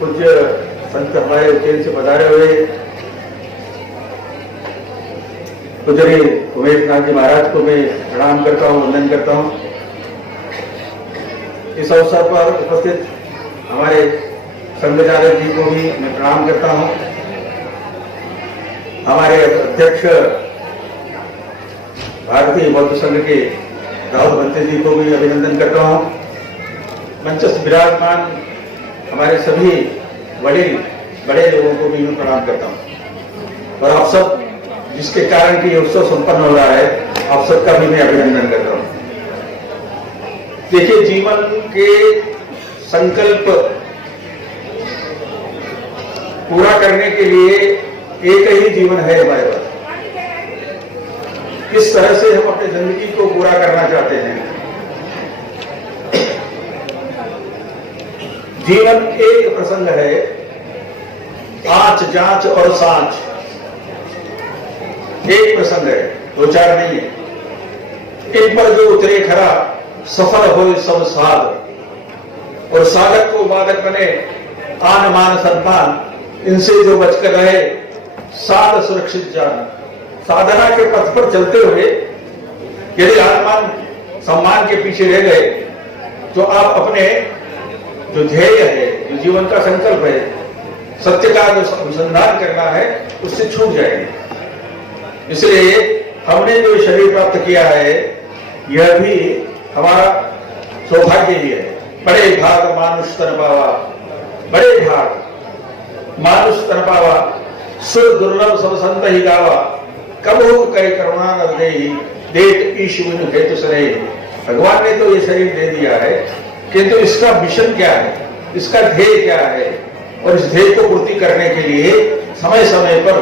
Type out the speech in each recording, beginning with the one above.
पूज्य संत हमारे उज्जैन से पधारे हुए पूज्य उमेश नाथ जी महाराज को मैं प्रणाम करता हूँ, वंदन करता हूँ। इस अवसर पर उपस्थित हमारे संघचालक जी को भी मैं प्रणाम करता हूँ। हमारे अध्यक्ष भारतीय बौद्ध संघ के राहुल भंते जी को भी अभिनंदन करता हूँ। मंच से विराजमान हमारे सभी बड़े लोगों को भी मैं प्रणाम करता हूँ और आप सब जिसके कारण कि ये उत्सव संपन्न हो रहा है, आप सबका भी मैं अभिनंदन करता हूँ। देखिए, जीवन के संकल्प पूरा करने के लिए एक ही जीवन है हमारे पास। किस तरह से हम अपनी जिंदगी को पूरा करना चाहते हैं। जीवन एक प्रसंग है, आँच जांच और सांच एक प्रसंग है, दो चार नहीं है। इन पर जो उतरे खरा सफल हो सब साध, और साधक को बाधक बने आन मान सम्मान, इनसे जो बचकर रहे साध सुरक्षित जान। साधना के पथ पर चलते हुए यदि आत्मान सम्मान के पीछे रह गए तो आप अपने जो ध्येय है, जो जीवन का संकल्प है, सत्य का जो अनुसंधान करना है, उससे छूट जाएंगे। इसलिए हमने जो शरीर प्राप्त किया है, यह भी हमारा सौभाग्य ही है। बड़े भाग मानुष तन पावा, बड़े भाग मानुष तन पावा, सुर दुर्लभ सब संत ही गावा, कबहू कई करुणा न देहि, देत ईश बिनु हेतु सने। भगवान ने तो ये शरीर दे दिया है, किंतु इसका मिशन क्या है, इसका ध्येय क्या है, और इस ध्येय को पूर्ति करने के लिए समय समय पर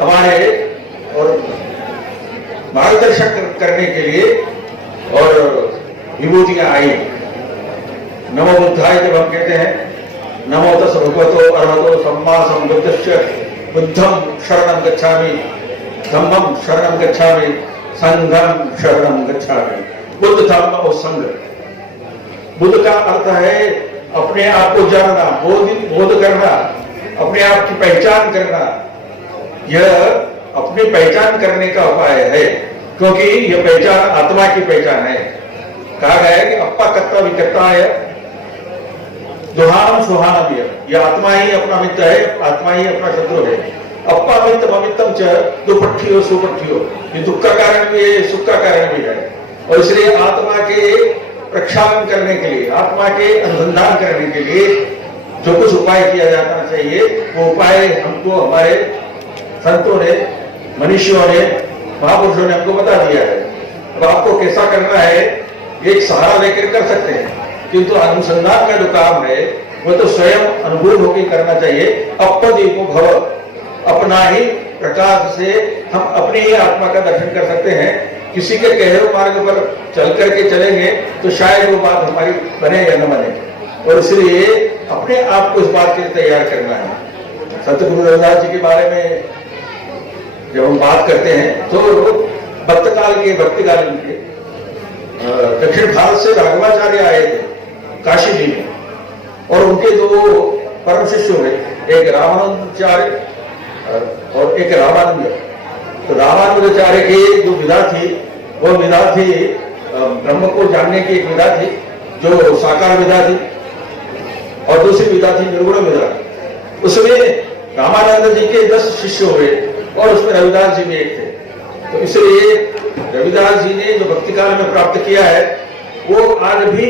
हमारे और मार्गदर्शन करने के लिए और विभूतियां आई। नमो बुद्धाय जब हम कहते हैं, नमो तस् भगवतो अरहतो सम्मा सम्बुद्धस्य बुद्धं शरणं गच्छामि, धम्मं शरणं गच्छामि, संघं शरणं गच्छामि। बुद्ध धम्म और संघ। बुद्ध का अर्थ है अपने आप को जानना, बोध करना, अपने आप की पहचान करना। यह अपनी पहचान करने का उपाय है, क्योंकि यह पहचान आत्मा की पहचान है। कहा गया है कि अप्पा कत्ता विकत्ता है, दुहान सुहान भी है। यह आत्मा ही अपना मित्र है, आत्मा ही अपना शत्रु है। अप्पा मित्र अमित्रम च दुपट्ठियो सुपट्ठियो, ये दुख का कारण भी है, सुख का कारण भी है। और इसलिए आत्मा के प्रक्षालन करने के लिए, आत्मा के अनुसंधान करने के लिए जो कुछ उपाय किया जाना चाहिए, वो उपाय हमको हमारे संतों ने, मनीषियों ने, महापुरुषों ने हमको बता दिया है। अब आपको कैसा करना है, एक सहारा लेकर कर सकते हैं, किंतु अनुसंधान का जो काम है वो तो स्वयं अनुभूत होकर करना चाहिए। अपदीपो भव, अपना ही प्रकाश से हम अपनी ही आत्मा का दर्शन कर सकते हैं। किसी के कहे हुए मार्ग पर चल करके चलेंगे तो शायद वो बात हमारी बने या न बने, और इसलिए अपने आप को इस बात के लिए तैयार करना है। सतगुरु रविदास जी के बारे में जब हम बात करते हैं तो भक्ति काल के दक्षिण भारत से राघवाचार्य आए थे काशी जी में, और उनके दो परम शिष्य हुए, एक रामानुजाचार्य और एक रामानुज। तो रामानुजाचार्य की जो विधा थी, वो विधा थी ब्रह्म को जानने की एक विधा थी जो साकार विधा थी, और दूसरी विधा थी निर्गुण विधा। उसमें रामानंद जी के 10 शिष्य हुए और उसमें रविदास जी भी एक थे। तो इसलिए रविदास जी ने जो भक्ति काल में प्राप्त किया है वो आज भी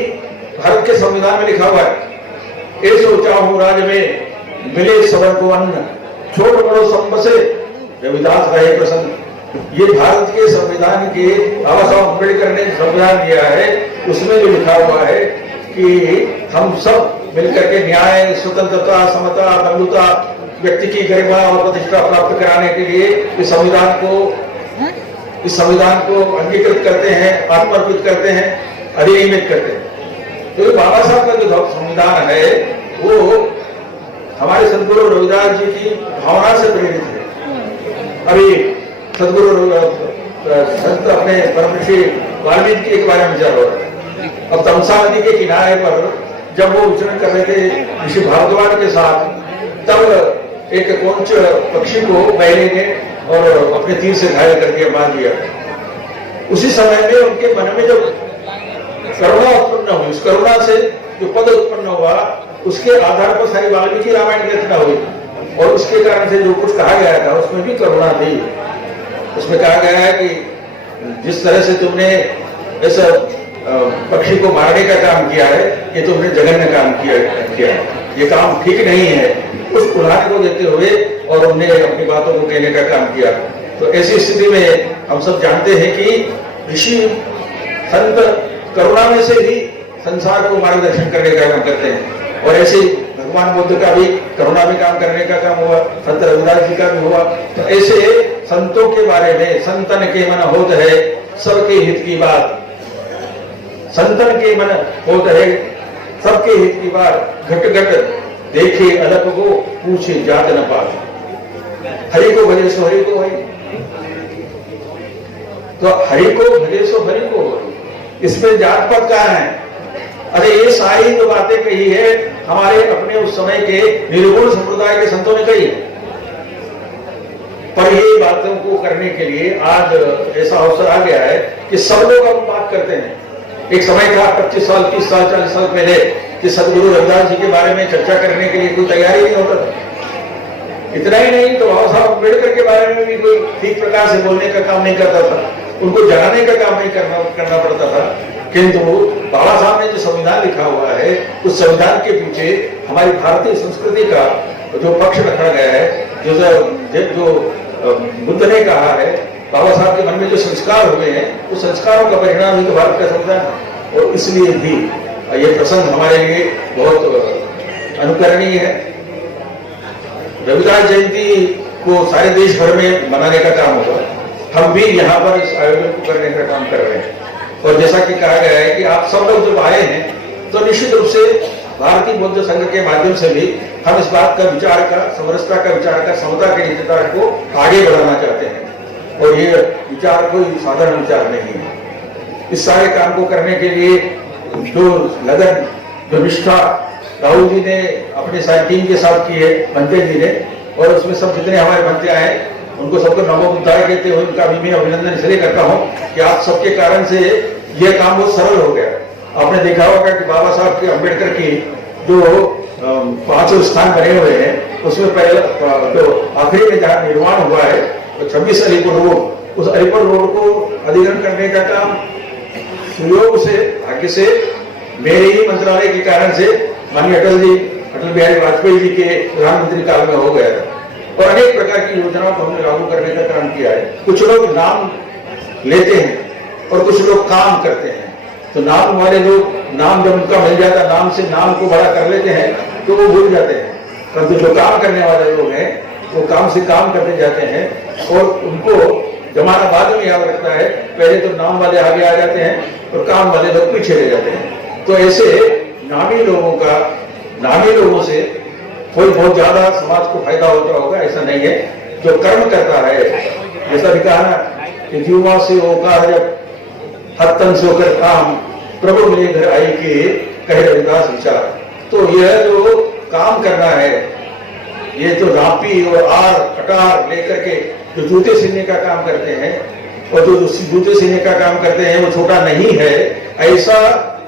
भारत के संविधान में लिखा हुआ है। ये सोचा हूं राज में मिले सबर को अन्न, छोट बड़ो संबसे रविदास रहे प्रसन्न। ये भारत के संविधान के बाबा साहब अम्बेडकर ने संविधान दिया है, उसमें जो लिखा हुआ है कि हम सब मिलकर के न्याय, स्वतंत्रता, समता, बंधुता, व्यक्ति की गरिमा और प्रतिष्ठा प्राप्त कराने के लिए इस संविधान को अंगीकृत करते हैं, आत्मर्पित करते हैं, अधिनियमित करते हैं। तो बाबा साहब का जो संविधान है वो हमारे सदगुरु रविदास जी की भावना से प्रेरित है। अभी सदगुरु संत अपने परम ऋषि वाल्मीकि के बारे में विचार हो रहा है। अब तमसा नदी के किनारे पर जब वो विचरण कर रहे थे ऋषि भारद्वाज के साथ, तब एक कोंच पक्षी को बैले ने और अपने तीर से घायल कर दिया, मार दिया। उसी समय में उनके मन में जब करुणा उत्पन्न हुई, उस करुणा से जो पद उत्पन्न हुआ उसके आधार पर सारी वाल्मीकि रामायण की रचना हुई। और उसके कारण से जो कुछ कहा गया था उसमें भी करुणा थी। उसमें कहा गया है कि जिस तरह से तुमने इस पक्षी को मारने का काम किया है, ये तुमने जघन्य काम किया है, ये काम ठीक नहीं है। उस उदाहरण को देते हुए और उन्हें अपनी बातों को कहने का काम किया। तो ऐसी स्थिति में हम सब जानते हैं कि ऋषि संत करुणा में से ही संसार को मार्गदर्शन करने का काम करते हैं। और ऐसे भगवान बुद्ध का भी करुणा में काम करने का काम हुआ, संत रविदास जी का भी हुआ। तो ऐसे संतों के बारे में, संतन के मन होत है सबके हित की बात, संतन के मन होत है सबके हित की बात, घट घट देखे अलग को पूछे जात न पात, हरि को भजे सो हरि को हरि। तो हरि को भजे सो हरि को हरि, इसमें जात पात कहाँ है? अरे ये सारी जो बातें कही है हमारे अपने उस समय के निर्गुण संप्रदाय के संतों ने कही है। पर ये बातों को करने के लिए आज ऐसा अवसर आ गया है कि सब लोग अब बात करते हैं। एक समय था 25 साल 30 साल 40 साल पहले कि सदगुरु रविदास जी के बारे में चर्चा करने के लिए कोई तैयारी नहीं होता था। इतना ही नहीं तो बाबा साहब अम्बेडकर के बारे में भी कोई ठीक प्रकार से बोलने का काम नहीं करता था, उनको जगाने का काम नहीं करना पड़ता था। किंतु बाबा साहब ने जो संविधान लिखा हुआ है उस संविधान के पीछे हमारी भारतीय संस्कृति का जो पक्ष रखा गया है, जो बुद्ध ने कहा है, बाबा साहब के मन में जो संस्कार हुए हैं उस संस्कारों का परिणाम ही तो भारत का संविधान है। और इसलिए भी ये प्रसंग हमारे लिए बहुत अनुकरणीय है। रविदास जयंती को सारे देश भर में मनाने का काम होगा, हम भी यहाँ पर इस आयोजन को करने का काम कर रहे हैं। और जैसा कि कहा गया है कि आप सब लोग जब आए हैं तो निश्चित रूप से भारतीय बौद्ध संघ के माध्यम से भी हम इस बात का विचार का, समरसता का विचार का, समता के विचार को आगे बढ़ाना चाहते हैं। और ये विचार कोई साधारण विचार नहीं है। इस सारे काम को करने के लिए जो लगन, जो निष्ठा राहुल जी ने अपने सारी टीम के साथ की है, भंते जी ने, और उसमें सब जितने हमारे भंते आए उनको सबको नमो बुद्धाय कहते हुए उनका भी मैं अभिनंदन इसलिए करता हूँ कि आप सबके कारण से यह काम बहुत सरल हो गया। आपने देखा होगा कि बाबा साहब के अम्बेडकर की जो 5 स्थान बने हुए हैं उसमें पहले जो आखिरी में जहाँ निर्माण हुआ है तो 26 अलीपुर रोड, उस अलीपुर रोड को अधिग्रहण करने का काम सुयोग से, भाग्य से, मेरे ही मंत्रालय के कारण से माननीय अटल बिहारी वाजपेयी जी के प्रधानमंत्री काल में हो गया था। और अनेक प्रकार की योजनाओं को हमने लागू करने का काम किया है। कुछ लोग नाम लेते हैं और कुछ लोग काम करते हैं। तो नाम वाले लोग, नाम जब उनका मिल जाता, नाम से नाम को बड़ा कर लेते हैं तो वो भूल जाते हैं। परंतु जो काम करने वाले लोग हैं वो काम से काम करते जाते हैं और उनको जमाना बाद में याद रखता है। पहले तो नाम वाले आगे आ जाते हैं और काम वाले लोग पीछे रह जाते हैं। तो ऐसे नामी लोगों से कोई बहुत ज्यादा समाज को फायदा होता होगा ऐसा नहीं है। जो कर्म करता है, जैसा भी कहा ना कि युवा से होकर जब हत्तन से होकर काम, प्रभु मेरे घर आई के कहे रविदास विचार। तो यह जो काम करना है, ये तो रापी और आर कटार लेकर के जो जूते सीने का काम करते हैं और जो जूते सीने का काम करते हैं वो छोटा नहीं है। ऐसा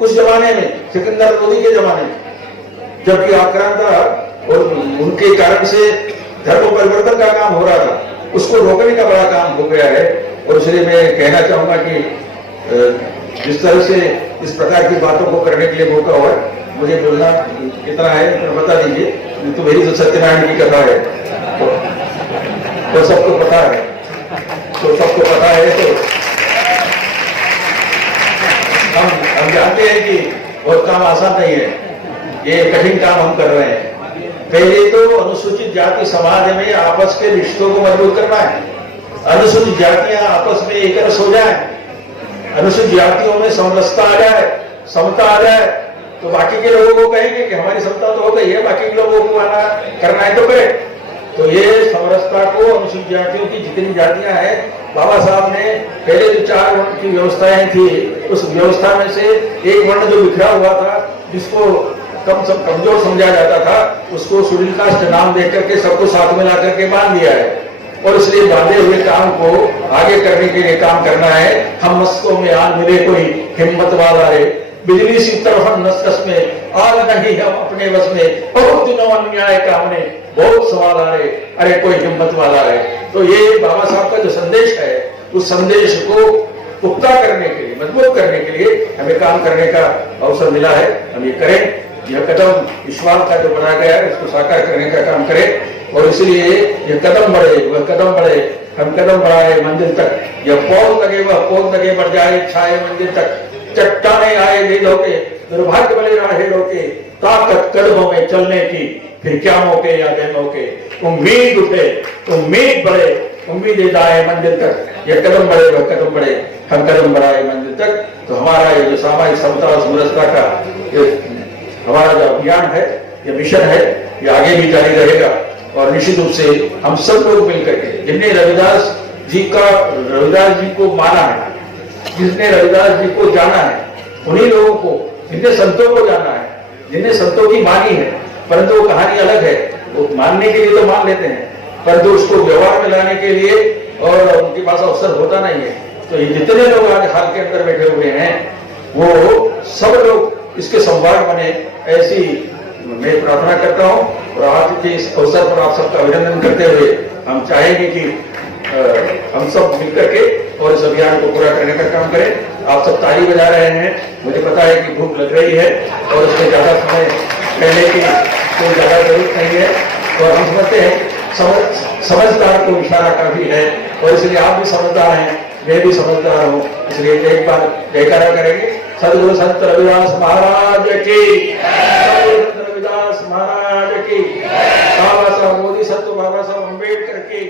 उस जमाने में, सिकंदर लोदी के जमाने में, जबकि आक्रांता और उनके कारण से धर्म परिवर्तन का काम हो रहा था, उसको रोकने का बड़ा काम हो गया है। और इसलिए मैं कहना चाहूंगा कि जिस तरह से इस प्रकार की बातों को करने के लिए मौका हुआ, मुझे बोलना कितना है बता दीजिए। तो मेरी जो सत्यनारायण की कथा है तो सबको पता है, तो हम जानते हैं कि बहुत काम आसान नहीं है, ये कठिन काम हम कर रहे हैं। पहले तो अनुसूचित जाति समाज में आपस के रिश्तों को मजबूत करना है। अनुसूचित जातियां आपस में एक रस हो जाए, अनुसूचित जातियों में समरसता आ जाए, समता आ जाए, तो बाकी के लोगों को कहेंगे कि हमारी समता तो हो गई है, बाकी के लोगों को आना करना है तो करें। तो ये समरसता को अनुसूचित जातियों की जितनी जातियां हैं, बाबा साहब ने पहले जो 4 वर्ण की व्यवस्थाएं थी उस व्यवस्था में से एक वर्ण जो बिखरा हुआ था, जिसको कमजोर समझा जाता था, उसको शेड्यूल कास्ट नाम दे करके सबको साथ में ला करके बांध दिया है। और इसलिए बांधे हुए काम को आगे करने के लिए काम करना है। हम मस्तों में आग मिले कोई हिम्मत वाला है, बिजली सी तरफ नस में आग नहीं हम अपने बस में, बहुत दिनों अन्याय का हमने बहुत सवाल आ रहे, अरे कोई हिम्मत वाला है। तो ये बाबा साहब का जो संदेश है, उस संदेश को पुख्ता करने के लिए, मजबूत करने के लिए हमें काम करने का अवसर मिला है। हम ये करें, यह कदम ईश्वर का जो बनाया गया है उसको साकार करने का काम करें। और इसलिए ये कदम बढ़े, वह कदम बढ़े, हम कदम बढ़ाए मंजिल तक। यह पौध लगे वह पौध लगे, बढ़ जाए छाए मंजिल तक। चट्टाने आए ले लोके, दुर्भाग्य बने राहे लोके, ताकत कदमों में चलने की, फिर क्या मौके या गए मौके। उम्मीद उठे, उम्मीद बढ़े, उम्मीदें जाए मंजिल तक। यह कदम बढ़े वह कदम बढ़े, हम कदम बढ़ाए मंजिल तक। तो हमारा ये जो सामाजिक समता और समरसता का हमारा जो अभियान है, ये मिशन है, ये आगे भी जारी रहेगा। और निश्चित रूप से हम सब लोग मिलकर के, जिनने रविदास जी को माना है, जिसने रविदास जी को जाना है, उन्हीं लोगों को, जिनने संतों को जाना है, जिनने संतों की मानी है, परंतु वो कहानी अलग है। वो मानने के लिए तो मान लेते हैं, परंतु उसको व्यवहार में लाने के लिए और उनके पास अवसर होता नहीं है। तो ये जितने लोग आज हाल के अंदर बैठे हुए हैं, वो सब लोग इसके संवाद बने, ऐसी मैं प्रार्थना करता हूं। और आज के इस अवसर पर आप सबका अभिनंदन करते हुए हम चाहेंगे कि हम सब मिलकर के और इस अभियान को पूरा करने का काम करें। आप सब ताली बजा रहे हैं, मुझे पता है कि भूख लग रही है और उसमें ज्यादा समय कहने की कोई ज्यादा जरूरत नहीं है। और हम समझते हैं समझदार को इशारा काफी है, और इसलिए आप भी समझदार हैं, मैं भी समझदार हूँ। इसलिए एक बार जयकारा करेंगे। सदगुरु संत रविदास महाराज की, सदगुरु संत रविदास महाराज की, बाबा साहब मोदी, संत बाबा साहब अम्बेडकर की।